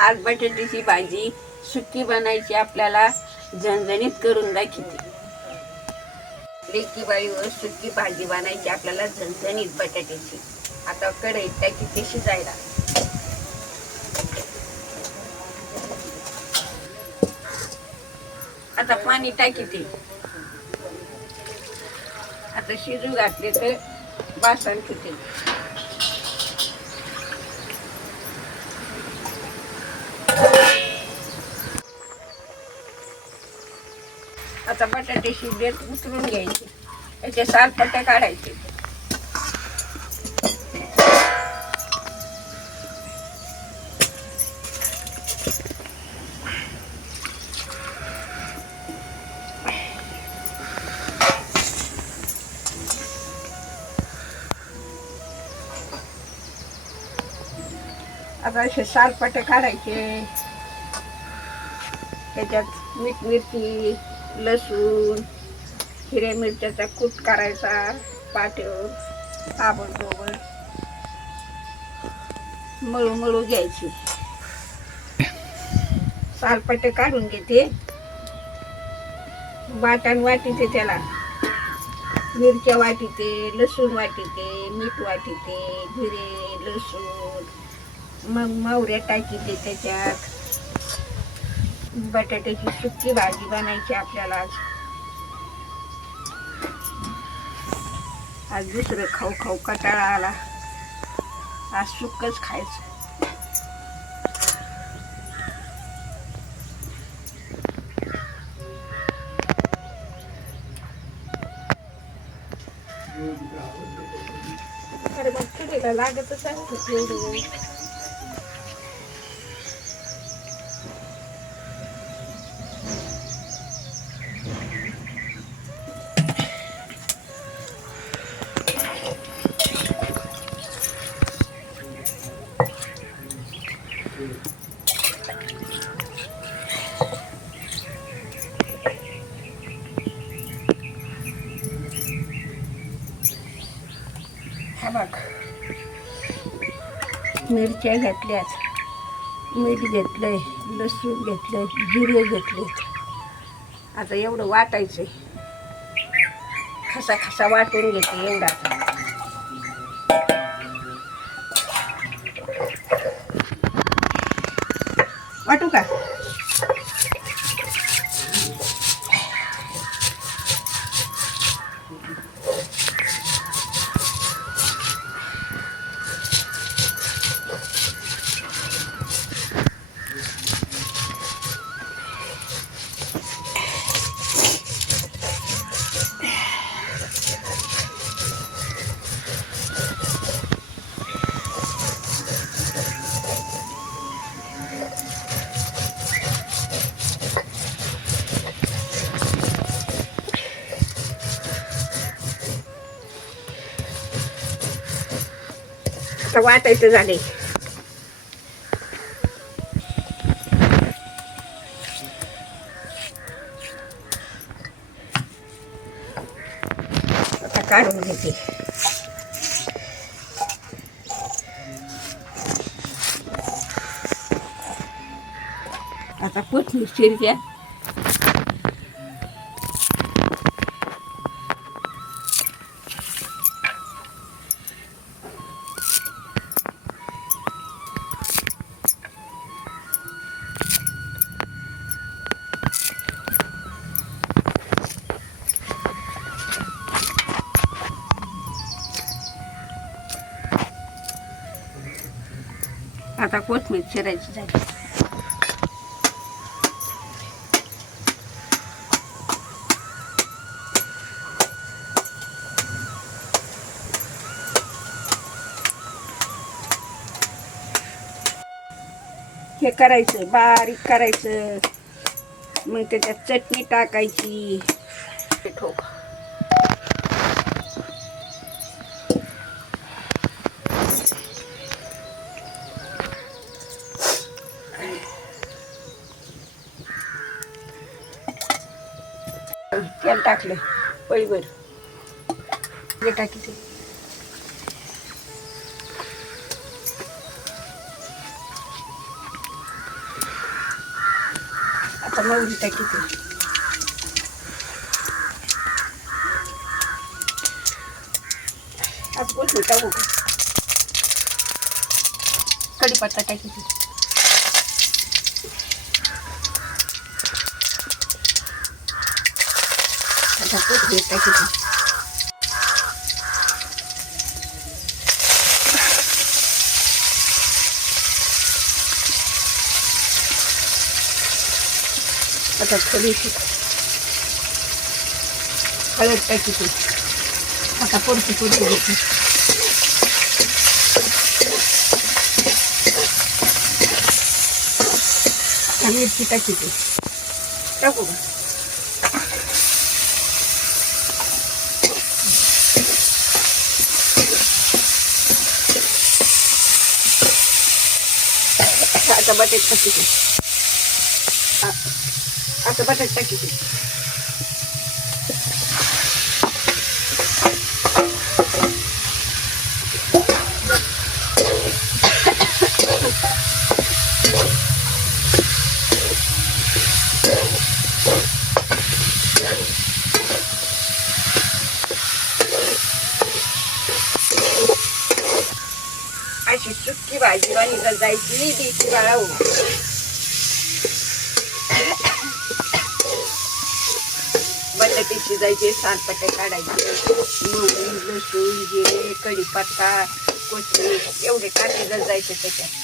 आज बटाट्याची भाजी सुकी बनायची आपल्याला झणझणीत करून दाखवते. लेकी बाईवर सुकी भाजी बनायची आपल्याला झणझणीत बटाट्याची. आता कढईत टाकी ते शिजायला आता पाणी टाकी ते आता शिजू घातले तर बासन फुटेल. आता बटाटे शिजलेत उतरून घ्यायचे. त्याचे सालपट्टे काढायचे. आता असे सालपट्टे काढायचे. त्याच्यात मीठ मिरची लसूण हिरव्या मिरच्याचा कूट करायचा पाट्यावर ताबडतोबड मळू मळू घ्यायची. सालपाटे काढून घेते. वाटण वाटीते त्याला. मिरच्या वाटीते लसूण वाटीते मीठ वाटीते जिरे लसूण. मग मावऱ्या टाकीते त्याच्यात. बटाट्याची सुकी भाजी बनायची आपल्याला आज. आज दुसरं खाऊ खाऊ कटाळा आला. आज सुकच खायचं. अरे मग चुलीला लागतच आहे बघ. मिरच्या घेतल्यात. मीठ घेतलंय लसूण घेतलंय जिरे घेतलेत आता एवढं वाटायचं आहे खसा खसा वाटून घेते एवढा आता. वाटू का? आता वाटायचं झाले आता काढून घेते. आता कोथमीर शिरक्या आता कोथमीर चिरायची झाली. हे करायचं बारीक करायचं. मग त्याच्यात चटणी टाकायची. ठोक. तेल टाकलं. पळीवर हे टाकी ते. आता मोहरी टाकीते आज कोण टाकू कढीपत्ता टाकी ते. कोथमीर टाकीते आता थोडीशी हळद टाकीते आता पुढची पुढे घेते आता मिरची टाकीते टाकू का आता बटाट टाकीते. आता बटाट टाकीते. अशी सुक्की भाजी वाणी जर जायची देशी बाळा हो बटाटे शिजायचे सालपटे काढायचे लसूण जिरे कढीपत्ता कोथिंबीर एवढे काटे जायचे त्याच्यात.